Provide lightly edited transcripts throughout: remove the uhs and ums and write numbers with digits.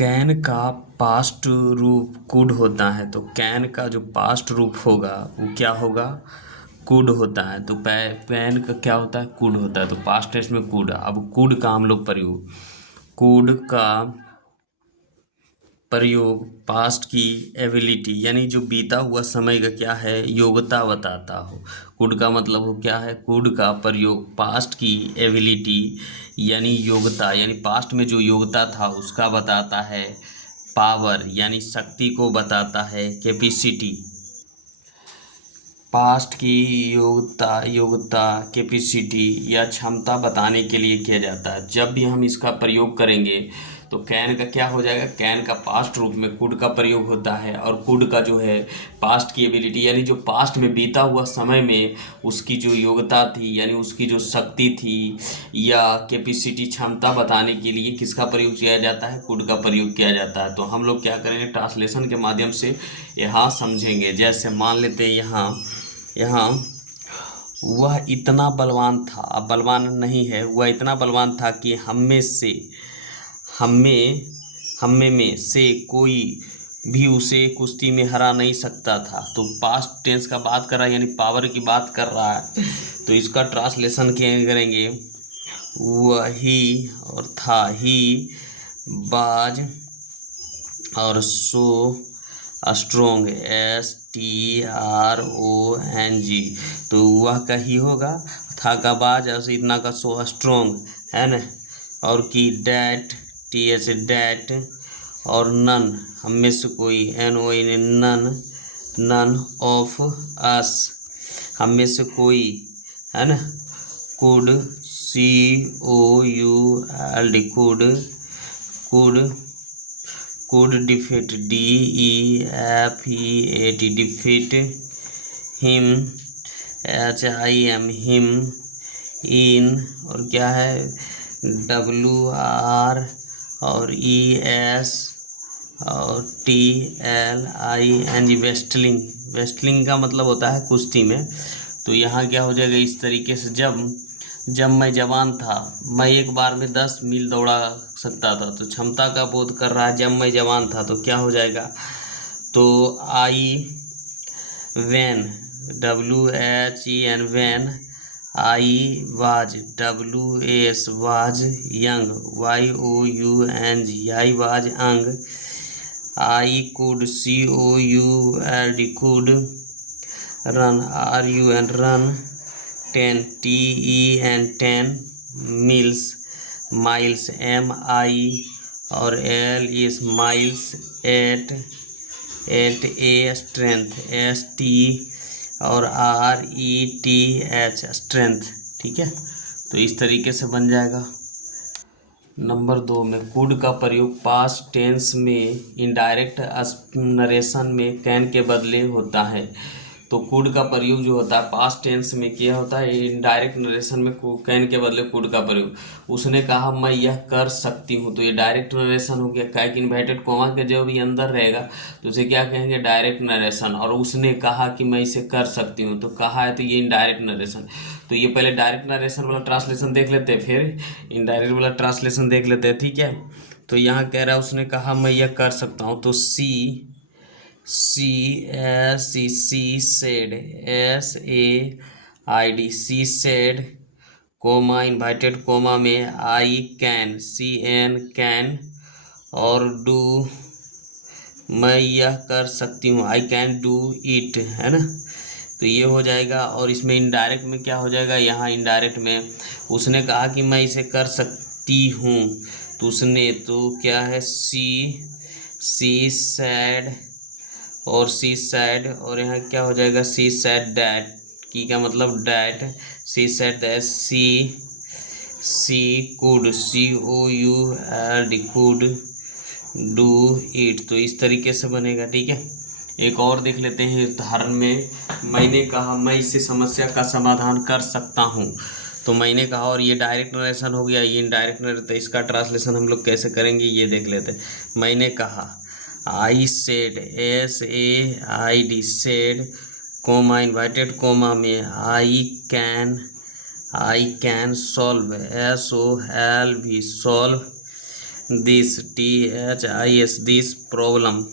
Can का past रूप could होता है। तो कैन का जो पास्ट रूप होगा वो क्या होगा? कुड होता है। तो कैन का क्या होता है? कुड होता है। तो पास्ट टेंस में कुड। अब कुड का हम लोग प्रयोग, कुड का प्रयोग पास्ट की एबिलिटी यानी जो बीता हुआ समय का क्या है, योग्यता बताता हो। कुड का मतलब हो क्या है? कुड का प्रयोग पास्ट की एबिलिटी यानी योग्यता, यानी पास्ट में जो योग्यता था उसका बताता है। पावर यानी शक्ति को बताता है। कैपेसिटी, पास्ट की योग्यता कैपेसिटी या क्षमता बताने के लिए किया जाता है। जब भी हम इसका प्रयोग करेंगे तो कैन का क्या हो जाएगा? कैन का पास्ट रूप में कुड का प्रयोग होता है। और कुड का जो है पास्ट की एबिलिटी यानी जो पास्ट में बीता हुआ समय में उसकी जो योग्यता थी यानी उसकी जो शक्ति थी या कैपेसिटी क्षमता बताने के लिए किसका प्रयोग किया जाता है? कुड का प्रयोग किया जाता है। तो हम लोग क्या करेंगे? ट्रांसलेशन के माध्यम से यहाँ समझेंगे। जैसे मान लेते हैं यहाँ यहाँ वह इतना बलवान था, अब बलवान नहीं है, वह इतना बलवान था कि हमें में से कोई भी उसे कुश्ती में हरा नहीं सकता था। तो पास्ट टेंस का बात कर रहा है यानी पावर की बात कर रहा है। तो इसका ट्रांसलेशन क्या करेंगे? वही और था, ही बाज और सो स्ट्रोंग, STRONG। तो वह का ही होगा, था का बाज और इतना का सो स्ट्रोंग है ना। और की डैट, TH डैट। और नन हम में से कोई, NON none, none of us हम में से कोई है ना। Could COULD could could defeat DEFEAT defeat him HIM him in और क्या है WR और ES और TLING वेस्टलिंग। वेस्टलिंग का मतलब होता है कुश्ती में। तो यहाँ क्या हो जाएगा इस तरीके से, जब मैं जवान था मैं एक बार में 10 मील दौड़ा सकता था। तो क्षमता का बोध कर रहा है जब मैं जवान था। तो क्या हो जाएगा? तो I when, WHEN when, I was, WAS was young, YOUNG I was young, I could COULD could run, RUN run, 10 TEN mills, miles MI और L इस miles, at A strength, ST और RETH स्ट्रेंथ। ठीक है, तो इस तरीके से बन जाएगा। नंबर 2 में कुड का प्रयोग पास्ट टेंस में इनडायरेक्ट नरेशन में कैन के बदले होता है। तो कुड का प्रयोग जो होता है पास्ट टेंस में क्या होता है? इनडायरेक्ट नरेशन में कैन के बदले कुड का प्रयोग। उसने कहा मैं यह कर सकती हूँ, तो ये डायरेक्ट नरेशन हो गया। क्या कि इन्वर्टेड कॉमा के जो भी अंदर रहेगा तो उसे क्या कहेंगे? Direct narration. और उसने कहा कि मैं इसे कर सकती हूँ, तो कहा है तो ये इनडायरेक्ट नरेशन। तो ये पहले डायरेक्ट नरेशन वाला ट्रांसलेशन देख लेते हैं, फिर इनडायरेक्ट वाला ट्रांसलेशन देख लेते हैं। ठीक है, तो यहाँ कह रहा है उसने कहा मैं यह कर सकता हूँ। तो she said, SAID she said, comma inverted comma में आई कैन, CN कैन, और डू मैं यह कर सकती हूँ, आई कैन डू इट है ना। तो ये हो जाएगा। और इसमें इनडायरेक्ट में क्या हो जाएगा? यहाँ इनडायरेक्ट में उसने कहा कि मैं इसे कर सकती हूँ, तो उसने तो क्या है? सी सैड और सी सैड, और यहाँ क्या हो जाएगा? सी सैड डैट, की क्या मतलब that, she said that she could COULD could do it. तो इस तरीके से बनेगा। ठीक है, एक और देख लेते हैं उदाहरण में। मैंने कहा मैं इस समस्या का समाधान कर सकता हूँ। तो मैंने कहा, और ये डायरेक्ट नरेशन हो गया, ये इनडायरेक्ट नरेशन। तो इसका ट्रांसलेशन हम लोग कैसे करेंगे ये देख लेते हैं। मैंने कहा, I said, SAID said, comma inverted comma में I can solve, SOLV solve this, THIS, this problem,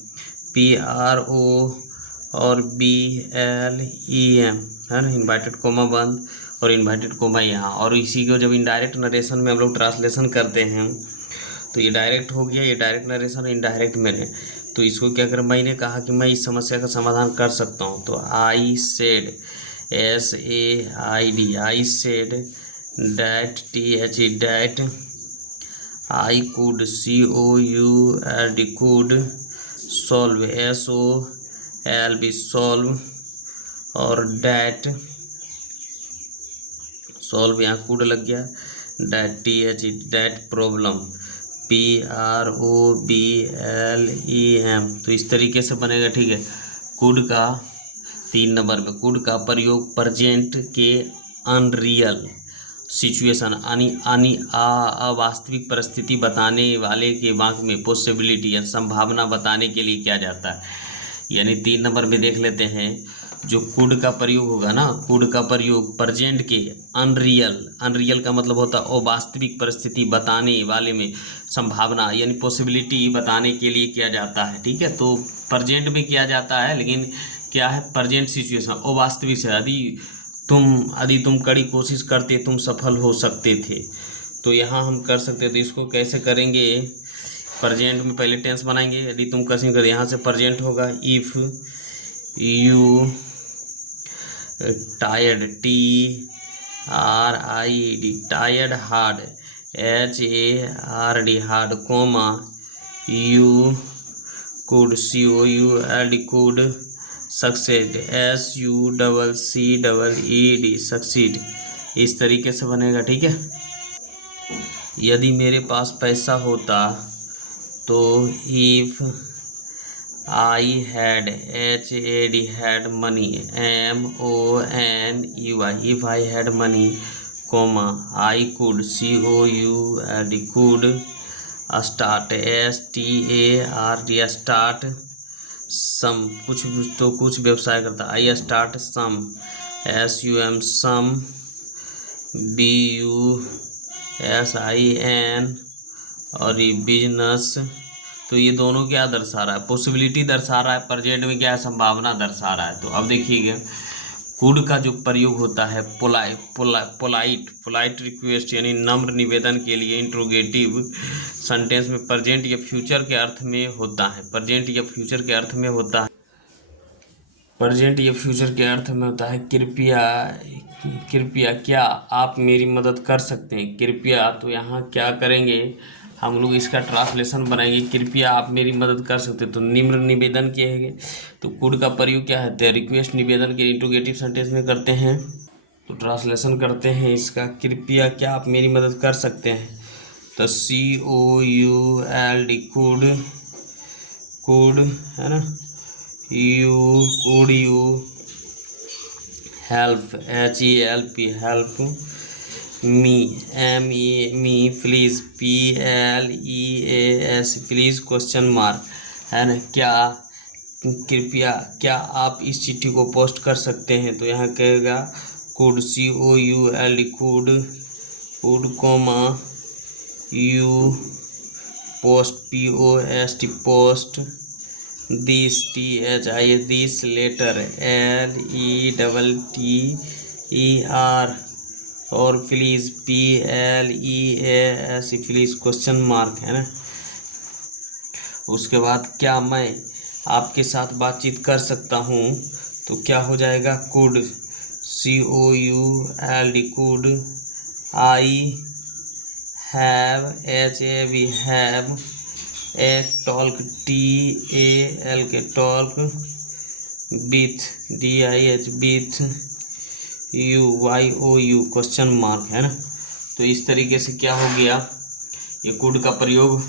PRO और BLEM है ना, इन्वर्टेड कोमा बंद और इन्वर्टेड कोमा यहाँ। और इसी को जब इनडायरेक्ट नरेशन में हम लोग ट्रांसलेशन करते हैं तो ये डायरेक्ट हो गया, ये डायरेक्ट नरेशन और इनडायरेक्ट मैंने। तो इसको क्या करें, मैंने कहा कि मैं इस समस्या का समाधान कर सकता हूँ। तो आई said, SAID, I said that, THE that, I could, COULD could, solve, SOLV solve, और डैट सॉल्व यहाँ कुड लग गया, that, THE that problem, PROBLEM। तो इस तरीके से बनेगा, ठीक है। कुड का 3 नंबर में, कुड का प्रयोग प्रेजेंट के अनरियल सिचुएशन अवास्तविक परिस्थिति बताने वाले के वाक्य में पॉसिबिलिटी या संभावना बताने के लिए किया जाता है। यानी 3 नंबर में देख लेते हैं, जो कुड का प्रयोग होगा ना, कुड का प्रयोग प्रेजेंट के अनरियल का मतलब होता है अवास्तविक परिस्थिति बताने वाले में संभावना यानी पॉसिबिलिटी बताने के लिए किया जाता है, ठीक है। तो प्रेजेंट में किया जाता है, लेकिन क्या है, प्रेजेंट सिचुएशन अवास्तविक से, यदि तुम कड़ी कोशिश करते तुम सफल हो सकते थे। तो यहाँ हम कर सकते थे। इसको कैसे करेंगे, प्रेजेंट में पहले टेंस बनाएंगे, यदि तुम कैसे कर, यहाँ से प्रेजेंट होगा, if you tried, TRIED tried hard, HARD hard, comma you could, COULD could, succeed, SUCCEED succeed. इस तरीके से बनेगा, ठीक है। यदि मेरे पास पैसा होता तो if I had, HAD had money, MONEY, if I had money, comma I could, COULD could, start, START start, some कुछ व्यवसाय करता, I start some, SUM some, BUSIN, और ये बिजनेस। तो ये दोनों क्या दर्शा रहा है, पॉसिबिलिटी दर्शा रहा है, प्रेजेंट में क्या है, संभावना दर्शा रहा है। तो अब देखिएगा, कुड का जो प्रयोग होता है पोलाइट रिक्वेस्ट यानी नम्र निवेदन के लिए इंट्रोगेटिव सेंटेंस में प्रेजेंट या फ्यूचर के अर्थ में होता है, प्रेजेंट या फ्यूचर के अर्थ में होता है, प्रेजेंट या फ्यूचर के अर्थ में होता है। कृपया क्या आप मेरी मदद कर सकते हैं, कृपया। तो यहाँ क्या करेंगे, हम लोग इसका ट्रांसलेशन बनाएंगे, कृपया आप मेरी मदद कर सकते हैं। तो निम्र निवेदन के है, तो कुड का प्रयोग क्या है, रिक्वेस्ट निवेदन के इंट्रोगेटिव सेंटेंस में करते हैं। तो ट्रांसलेशन करते हैं इसका, कृपया क्या आप मेरी मदद कर सकते हैं। तो COULD कुड है ना, could you help, HELP help, me please, PLEAS please, question mark है ना, क्या, कृपया क्या आप इस चिट्ठी को पोस्ट कर सकते हैं। तो यहाँ कहेगा could, COULD could, comma you post, POST post, this, THIS this, letter, LETTER, और please, PLEAS please, question mark है ना। उसके बाद क्या मैं आपके साथ बातचीत कर सकता हूँ। तो क्या हो जाएगा, could, COULD could, I have, HAV have, A talk, TAL के talk, with, DIH with, YOU question mark है ना। तो इस तरीके से क्या हो गया, ये कुड का प्रयोग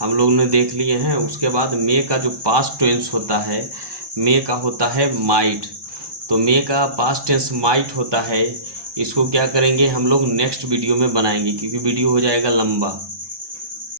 हम लोग ने देख लिए हैं। उसके बाद मे का जो पास्ट टेंस होता है, मे का होता है माइट। तो मे का पास्ट टेंस माइट होता है। इसको क्या करेंगे हम लोग नेक्स्ट वीडियो में बनाएंगे, क्योंकि वीडियो हो जाएगा लंबा।